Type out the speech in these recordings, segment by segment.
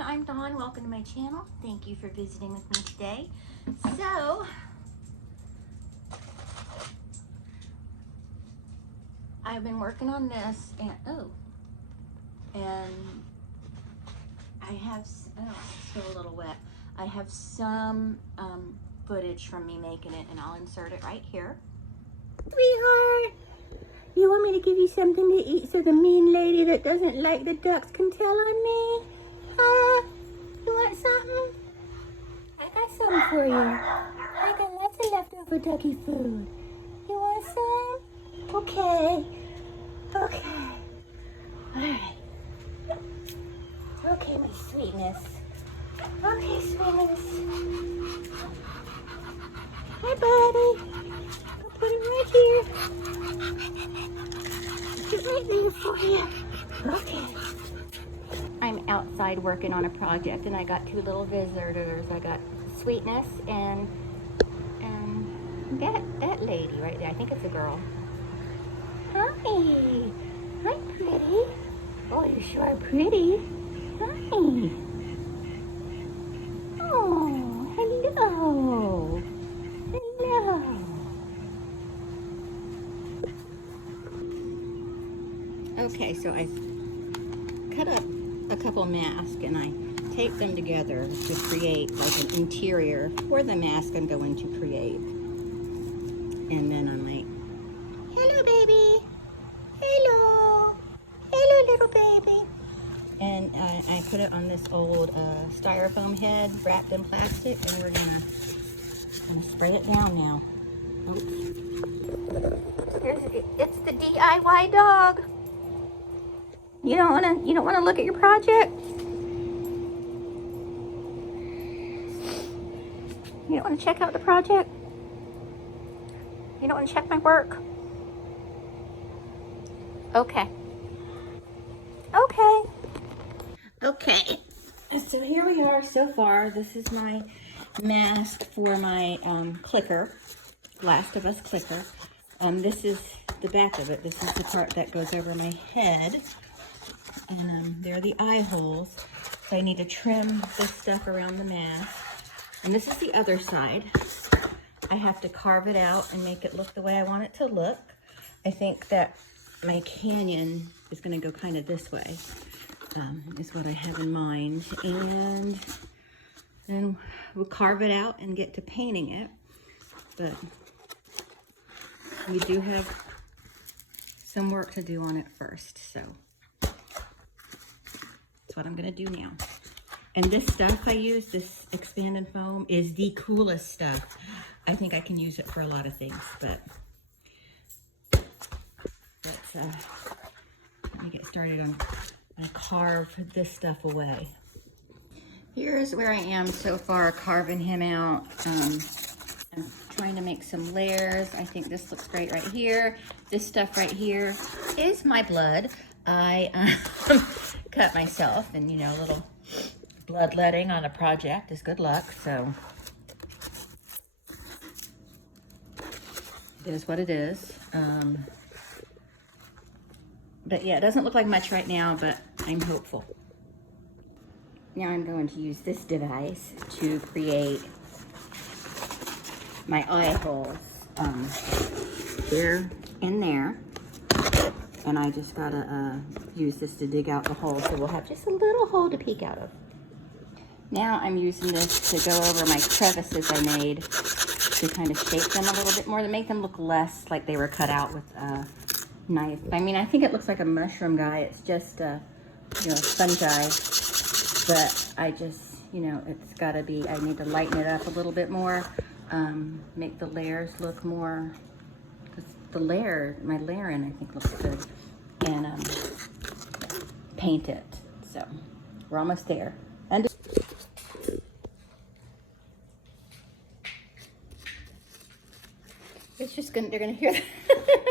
everyone, I'm Dawn. Welcome to my channel. Thank you for visiting with me today. So, I've been working on this and I have, it's still a little wet. I have some footage from me making it and I'll insert it right here. Sweetheart, you want me to give you something to eat so the mean lady that doesn't like the ducks can tell on me? You want something? I got something for you. I got lots of leftover ducky food. You want some? Okay. Okay. Alright. Okay, my sweetness. Okay, sweetness. Hi, buddy. I'll put it right here. Put it right there for you. Okay. I'm outside working on a project and I got two little visitors. I got Sweetness and that lady right there. I think it's a girl. Hi. Hi, pretty. Oh, you sure are pretty. Hi. Oh, hello. Hello. Okay, so I cut up a couple masks and I taped them together to create like an interior for the mask I'm going to create. And then I'm like, hello baby, hello, hello little baby. And I put it on this old styrofoam head wrapped in plastic and we're gonna spray it down now. Oops. It's the DIY dog. You don't wanna look at your project? You don't want to check out the project? You don't want to check my work? Okay. Okay. Okay. So here we are so far. This is my mask for my clicker, Last of Us clicker. This is the back of it. This is the part that goes over my head. And there are the eye holes. So I need to trim this stuff around the mask. And this is the other side. I have to carve it out and make it look the way I want it to look. I think that my canyon is going to go kind of this way, is what I have in mind. And then we'll carve it out and get to painting it. But we do have some work to do on it first, so that's what I'm going to do now. And this stuff I use, this expanded foam, is the coolest stuff. I think I can use it for a lot of things, but let's let me get started on carve this stuff away. Here's where I am so far carving him out. I'm trying to make some layers. I think this looks great right here. This stuff right here is my blood. I cut myself, and you know, a little bloodletting on a project is good luck, so it is what it is. But yeah, it doesn't look like much right now, but I'm hopeful. Now I'm going to use this device to create my eye holes. They're in there, and I just gotta use this to dig out the hole, so we'll have just a little hole to peek out of. Now I'm using this to go over my crevices I made to kind of shape them a little bit more, to make them look less like they were cut out with a knife. I mean, I think it looks like a mushroom guy. It's just, you know, fungi. But I just, you know, it's gotta be, I need to lighten it up a little bit more, make the layers look more, because the layer, my layering I think looks good, and paint it. So we're almost there. And it's just gonna, they're gonna hear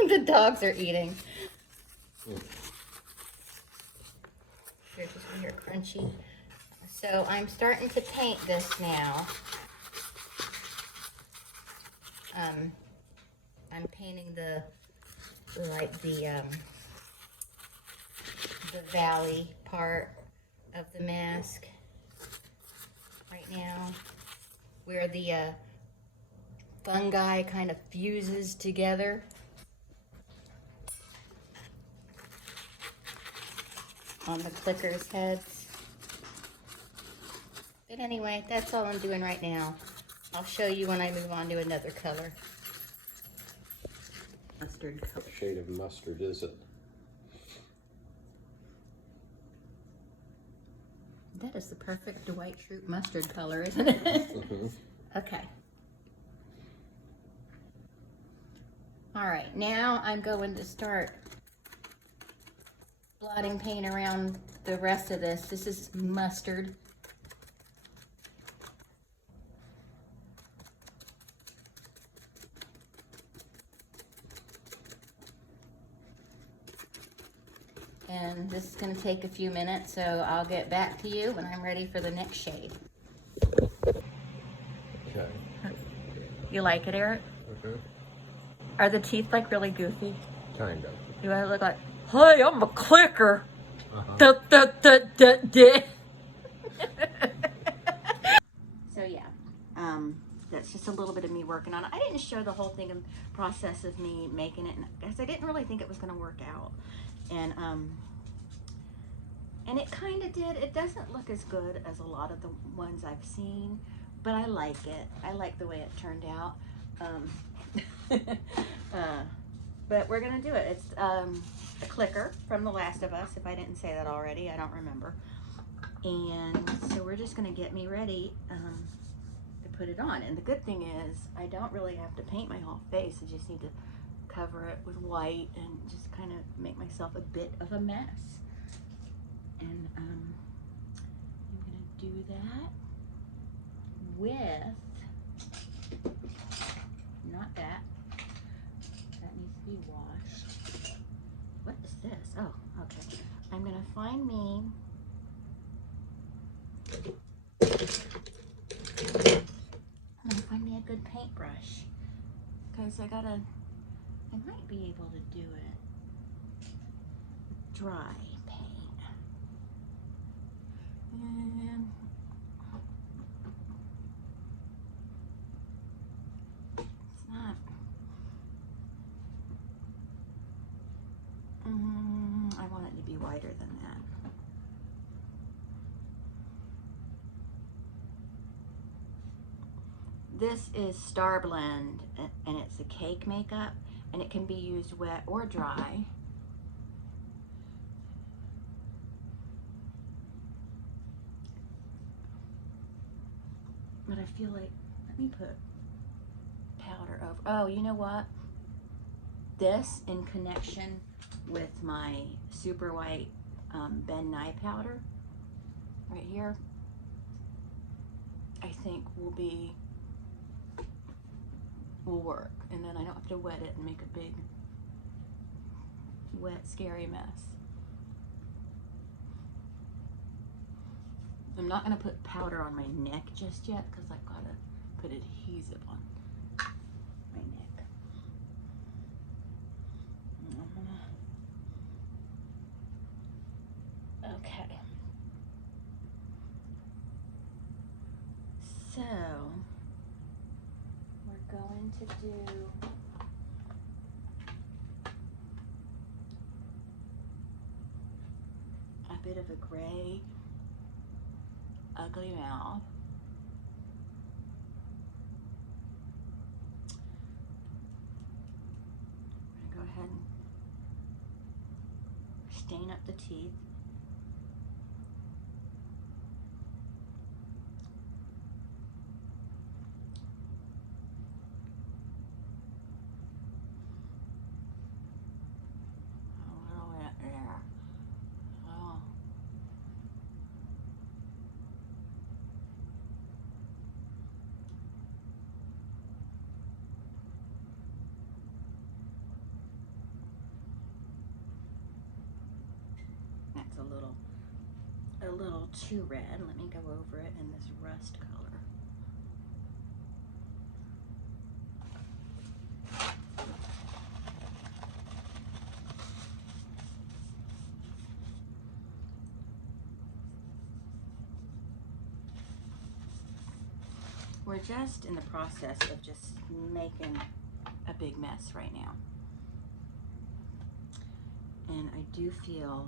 the dogs are eating. You're just gonna hear crunchy. So I'm starting to paint this now. I'm painting the valley part of the mask. where the fungi kind of fuses together. On the clickers' heads. But anyway, that's all I'm doing right now. I'll show you when I move on to another color. Mustard color. What shade of mustard is it? That is the perfect Dwight Schrute mustard color, isn't it? Mm-hmm. Okay. All right, now I'm going to start blotting paint around the rest of this. This is mustard. And this is going to take a few minutes, so I'll get back to you when I'm ready for the next shade. Okay. You like it, Eric? Mm-hmm. Are the teeth like really goofy? Kind of. Do I look like, hey, I'm a clicker? Uh-huh. So yeah, that's just a little bit of me working on it. I didn't show the whole thing and process of me making it, because I didn't really think it was going to work out. And it kind of did. It doesn't look as good as a lot of the ones I've seen, but I like it. I like the way it turned out. But we're gonna do it. It's a clicker from The Last of Us. If I didn't say that already, I don't remember. And so we're just gonna get me ready to put it on. And the good thing is I don't really have to paint my whole face. I just need to cover it with white and just kind of make myself a bit of a mess. And I'm gonna do that with, not that, that needs to be washed. What is this? Oh, okay. I'm gonna find me a good paintbrush, because I might be able to do it dry paint. And it's not, I want it to be whiter than that. This is Star Blend, and it's a cake makeup, and it can be used wet or dry. But I feel like, let me put powder over. Oh, you know what? This in connection with my super white Ben Nye powder right here, I think will work. And then I don't have to wet it and make a big, wet, scary mess. I'm not gonna put powder on my neck just yet, because I've gotta put adhesive on my neck. Okay. So, we're going to do a bit of a gray, ugly mouth. I'm gonna go ahead and stain up the teeth. A little bit there. Oh. That's a little too red. Let me go over it in this rust color. we're just in the process of just making a big mess right now. And I do feel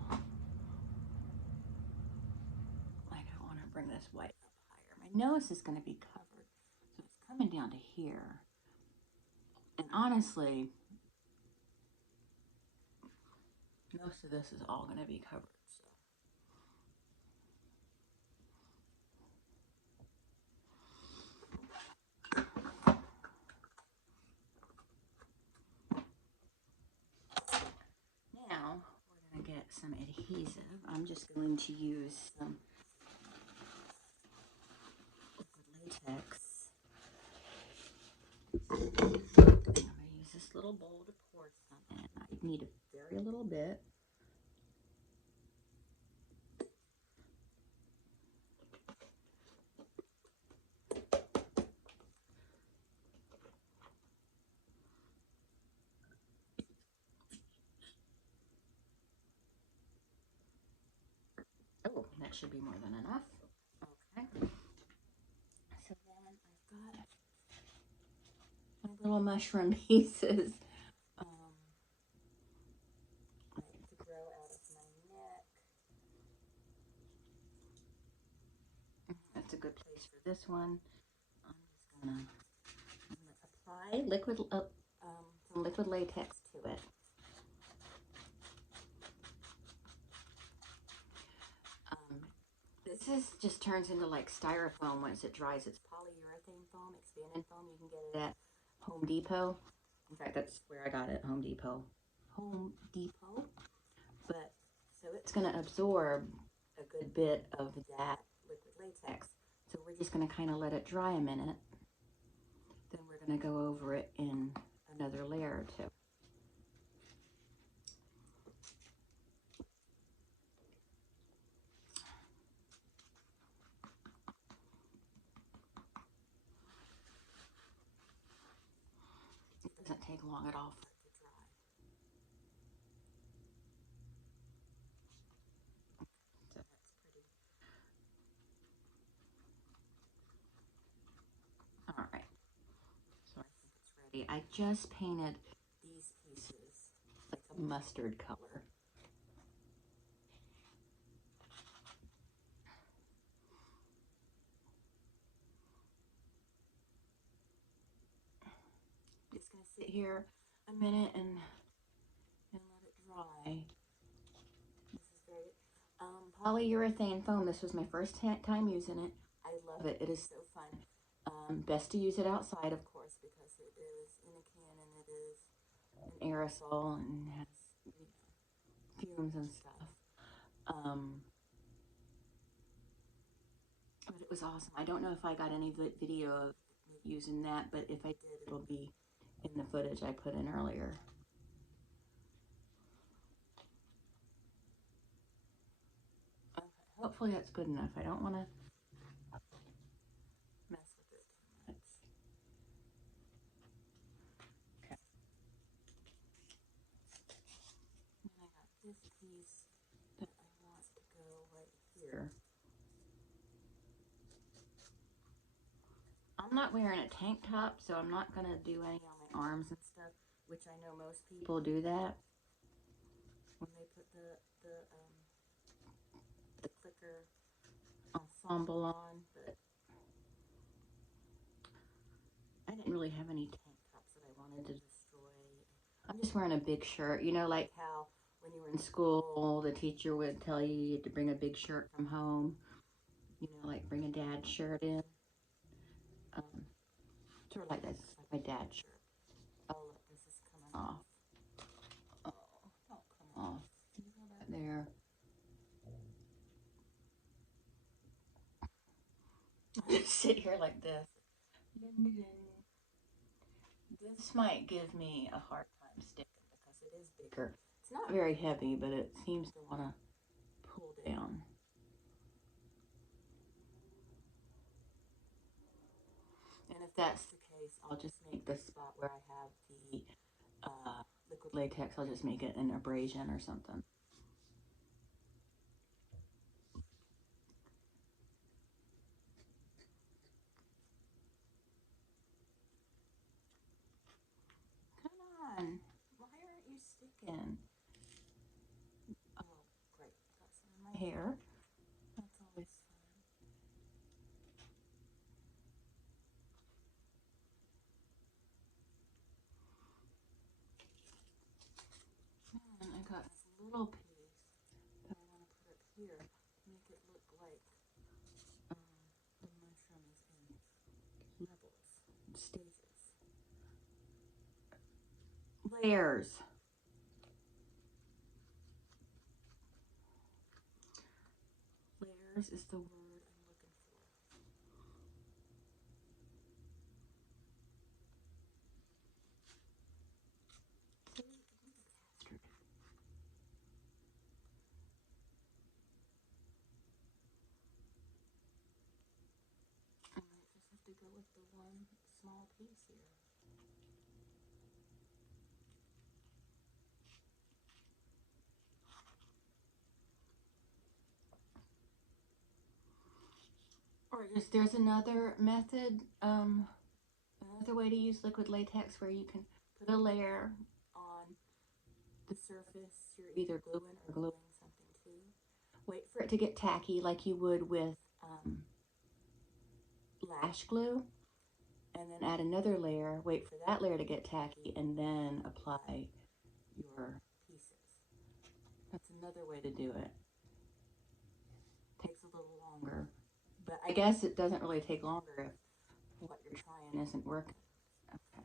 like I want to bring this white up higher. My nose is going to be covered, so it's coming down to here. And honestly, most of this is all going to be covered. Now, we're going to get some adhesive. I'm just going to use some liquid latex. And I'm going to use this little bowl to pour some in. I need a very little bit. Oh, that should be more than enough. Okay. So then I've got my little mushroom pieces. To grow out of my neck. That's a good place for this one. I'm just gonna apply some liquid latex to it. This just turns into like styrofoam once it dries. It's polyurethane foam, expanded foam. You can get it at Home Depot. In fact, that's where I got it, Home Depot. Home Depot. But so it's going to absorb a good bit of that liquid latex. So we're just going to kind of let it dry a minute. Then we're going to go over it in another layer or two. It doesn't take long at all for it to dry. So that's pretty. All right. So I think it's ready. I just painted these pieces like a mustard color. Just gonna sit here a minute and let it dry. This is very polyurethane foam. This was my first time using it. I love it. It is so fun. Best to use it outside, of course, because it is in a can and it is an aerosol and has fumes and stuff. But it was awesome. I don't know if I got any video of using that, but if I did, it'll be in the footage I put in earlier. Okay, hopefully that's good enough. I don't want to mess with it too much. Okay. And I got this piece that I want to go right here. I'm not wearing a tank top, so I'm not going to do any on my arms and stuff, which I know most people do that when they put the clicker ensemble on, but I didn't really have any tank tops that I wanted to destroy. I'm just wearing a big shirt, you know, like how when you were in school, the teacher would tell you had to bring a big shirt from home, you know, like bring a dad's shirt in. Sort of like this, like my dad's shirt. Oh, look, this is coming off. Oh, don't come off. You know that there. Just sit here like this. This might give me a hard time sticking because it is bigger. It's not very heavy, but it seems to want to pull down. And if that's the case, I'll just make the spot where I have the liquid latex, I'll just make it an abrasion or something. hair. That's always fun. And I got this little piece that I want to put up here to make it look like the mushroom is in levels, stages. Layers. Layers is the word I'm looking for. I might just have to go with the one small piece here. Or there's another method, another way to use liquid latex where you can put a layer on the surface you're either gluing or gluing something to. Wait for it to get tacky like you would with lash glue, and then add another layer, wait for that layer to get tacky, and then apply your pieces. That's another way to do it. Takes a little longer, but I guess it doesn't really take longer if what you're trying isn't working. Okay.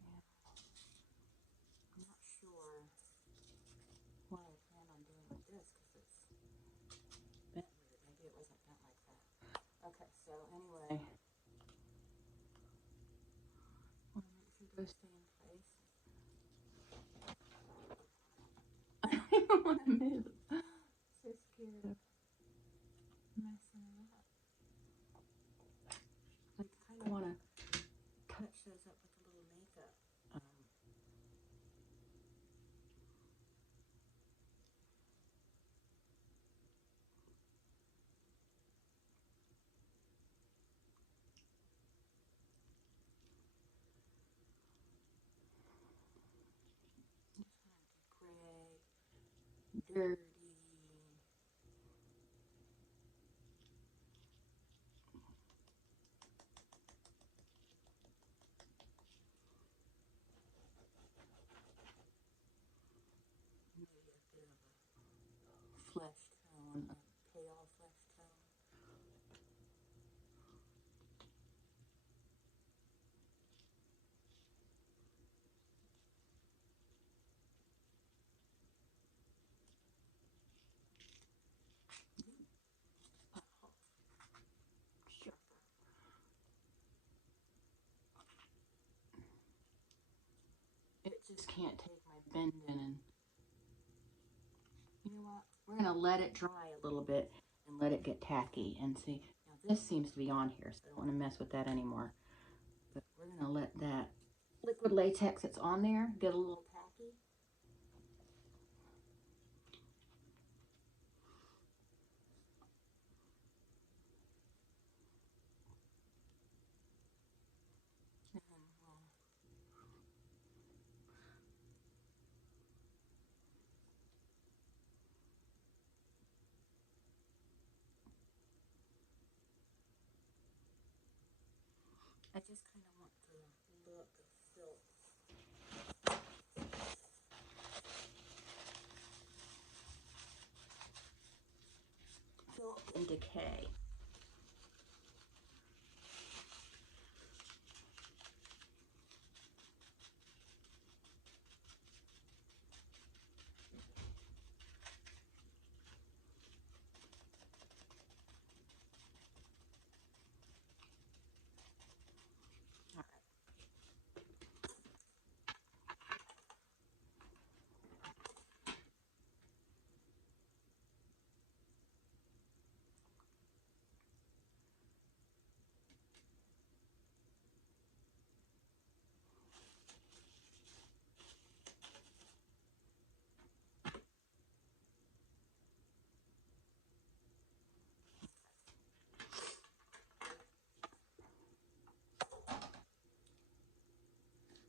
Yeah. I'm not sure what I plan on doing with this because it's bent weird. Maybe it wasn't bent like that. Okay, so anyway, I want to make sure those stay in place. I don't want to move. So scared of messing it up. I kind of want to touch those up with a little makeup. Just want to do gray, dirty. Maybe a bit of a flesh tone, a pale flesh tone. Sharper. It just can't take my bending, and you know what? We're gonna let it dry a little bit and let it get tacky and see. Now this seems to be on here, so I don't want to mess with that anymore. But we're gonna let that liquid latex that's on there get a little tacky. And then I just kind of want the look of silk. Silk and decay. All right.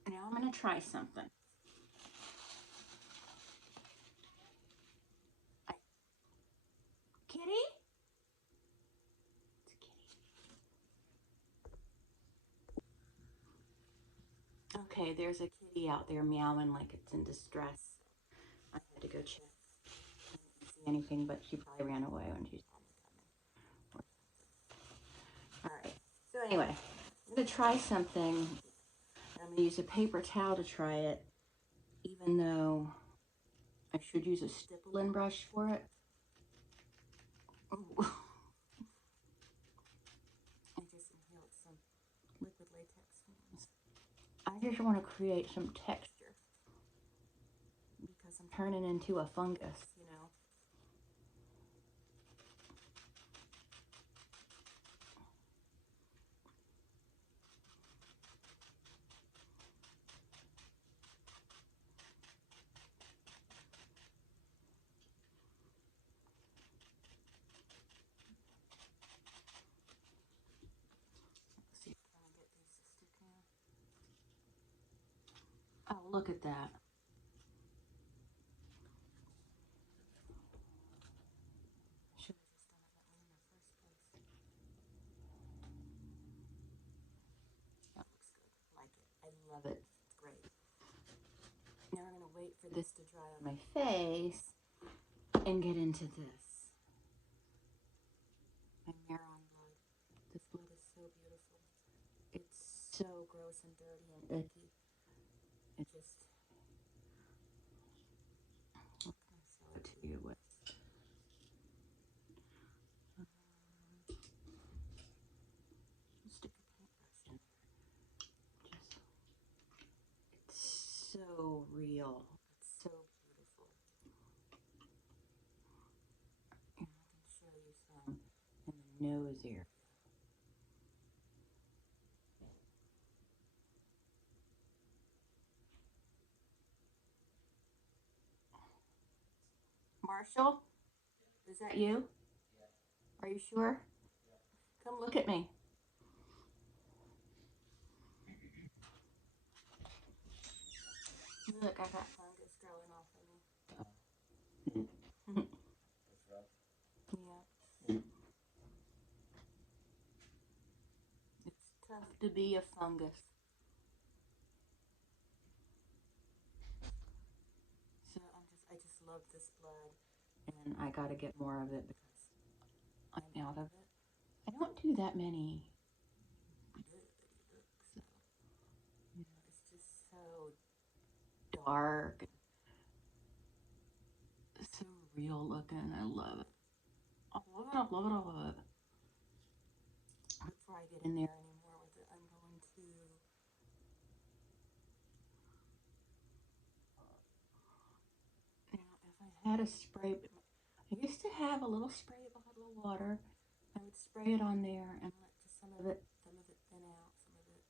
Now I'm going to try something. Okay, there's a kitty out there meowing like it's in distress. I had to go check. I didn't see anything, but she probably ran away when she saw me coming. All right. So anyway, I'm gonna try something. I'm gonna use a paper towel to try it, even though I should use a stippling brush for it. Ooh. I just inhaled some liquid latex fumes. I just want to create some texture because I'm turning into a fungus, you know. Let's see, can I get these to stick now? Oh, look at that. Should have just done it that way in the first place. That looks good. I like it. I love it. It's great. Now we're going to wait for this to dry on my face and get into this. My Maron blood. This blood is so beautiful. It's so gross and dirty and icky. It just, what can I show it to you with? Stick a paintbrush in there. It's so real. It's so beautiful. And I can show you some in the nose area. Marshall, is that you? Are you sure? Come look at me. Look, I got fungus growing off of me. Yeah. It's tough to be a fungus. So I just love this blood, and I gotta get more of it because I'm out of it. I don't do that many. So, you know, it's just so dark, so real looking. I love it. I love it. I love it. I love it. Before I get in there anymore with it, I'm going to. Now, if I had a spray, I used to have a little spray bottle of water. I would spray it on there and let just some of it thin out. Some of it.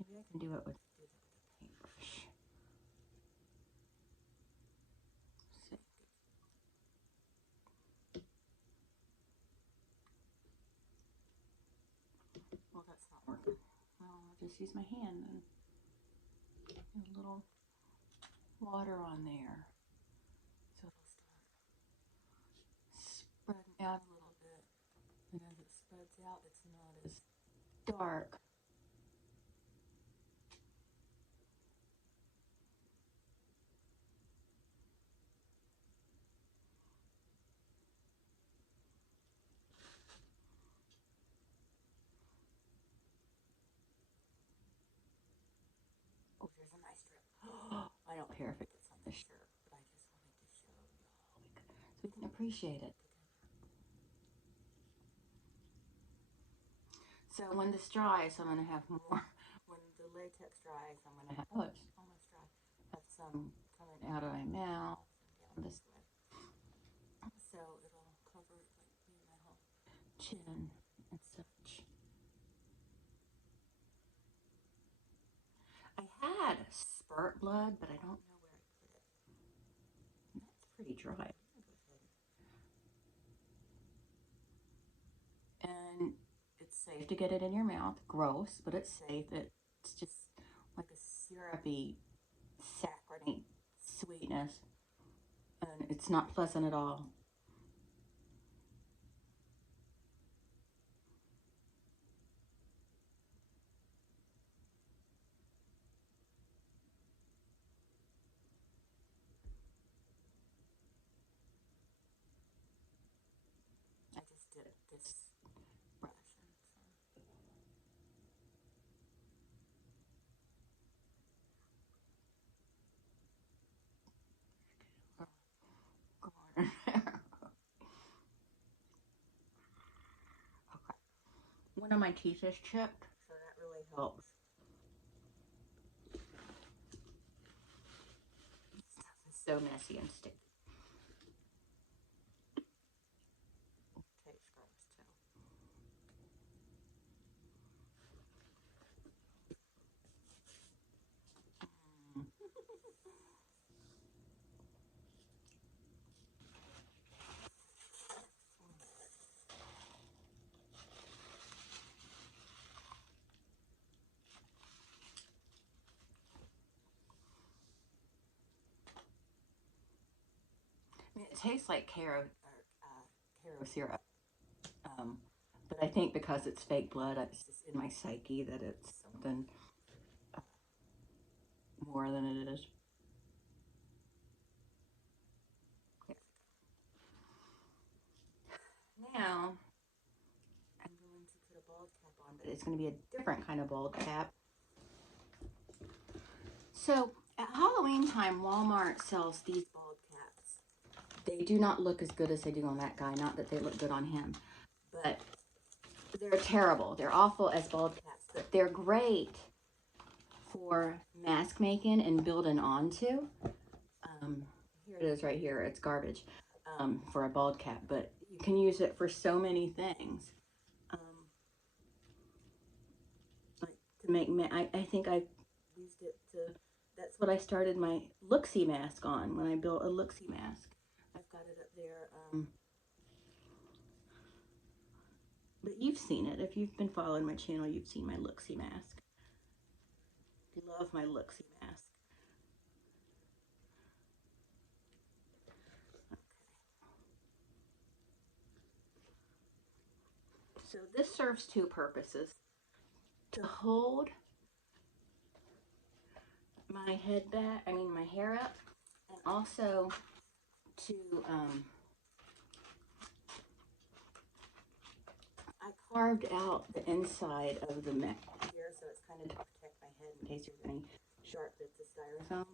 Maybe I can do that with a paintbrush. See. Well, that's not working. Well, I'll just use my hand and a little water on there. So it'll start spreading out a little bit. And as it spreads out, it's not as dark. Oh, there's a nice strip. I don't care if it gets on the shirt, but I just wanted to show y'all so we can appreciate it. So when this dries, I'm gonna have more. When the latex dries, I'm gonna have. Oh, it's almost dry. Have some coming out of my mouth and down this way. So it'll cover like me my whole chin and such. I had spurt blood, but I don't know where I put it. And that's pretty dry. And it's safe to get it in your mouth. Gross, but it's safe. It's just like a syrupy, saccharine sweetness. And it's not pleasant at all. one of my teeth is chipped, so that really helps. It's so messy and sticky. Tastes gross too. I mean, it tastes like Caro syrup, but I think because it's fake blood, it's just in my psyche that it's something more than it is. Now, I'm going to put a bald cap on, but it's going to be a different kind of bald cap. So, at Halloween time, Walmart sells these bald caps. They do not look as good as they do on that guy. Not that they look good on him, but they're terrible. They're awful as bald caps, but they're great for mask making and building onto. Here it is right here. It's garbage for a bald cap, but you can use it for so many things. Like to make, I think I used it to, that's what I started my Looksy mask on, when I built a Looksy mask. I've got it up there. But you've seen it. If you've been following my channel, you've seen my Looksy mask. Love my Looksy mask. So this serves two purposes. To hold my head back, my hair up, and also to, I carved out the inside of the neck here, so it's kind of to protect my head in case there's any sharp bits of styrofoam.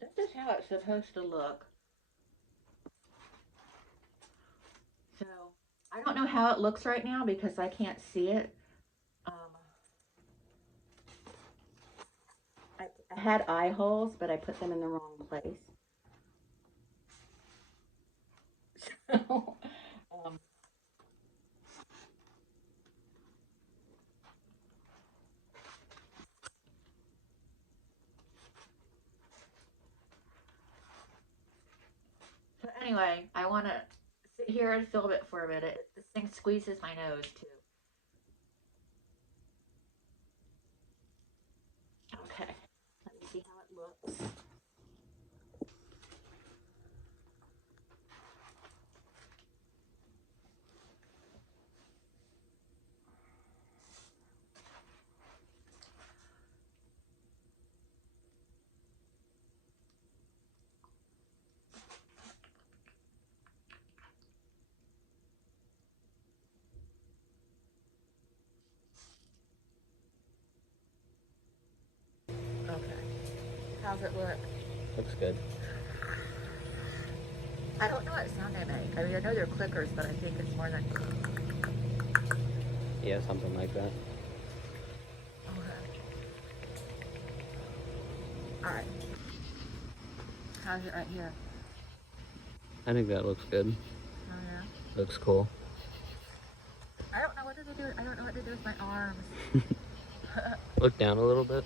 This is how it's supposed to look. So, I don't know how it looks right now because I can't see it. I had eye holes, but I put them in the wrong place. So, so anyway, I want to sit here and film it for a minute. This thing squeezes my nose too. Okay, let me see how it looks. Okay, how's it look? Looks good. I don't know what sound I make. I know they're clickers, but I think it's more than... Yeah, something like that. Okay. Alright. How's it right here? I think that looks good. Oh yeah? Looks cool. I don't know what to do. I don't know what to do with my arms. Look down a little bit.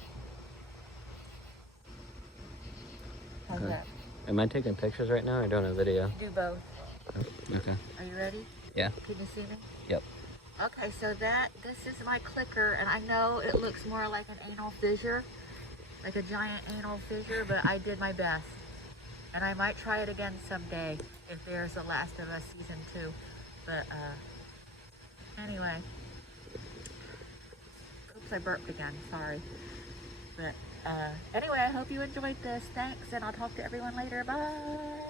How's Okay. that? Am I taking pictures right now or doing a video? Do both. Okay. Are you ready? Yeah. Can you see me? Yep. Okay, so this is my clicker, and I know it looks more like an anal fissure, like a giant anal fissure, but I did my best. And I might try it again someday if there's a Last of Us season 2. But anyway. Oops, I burped again, sorry. But anyway, I hope you enjoyed this. Thanks, and I'll talk to everyone later. Bye!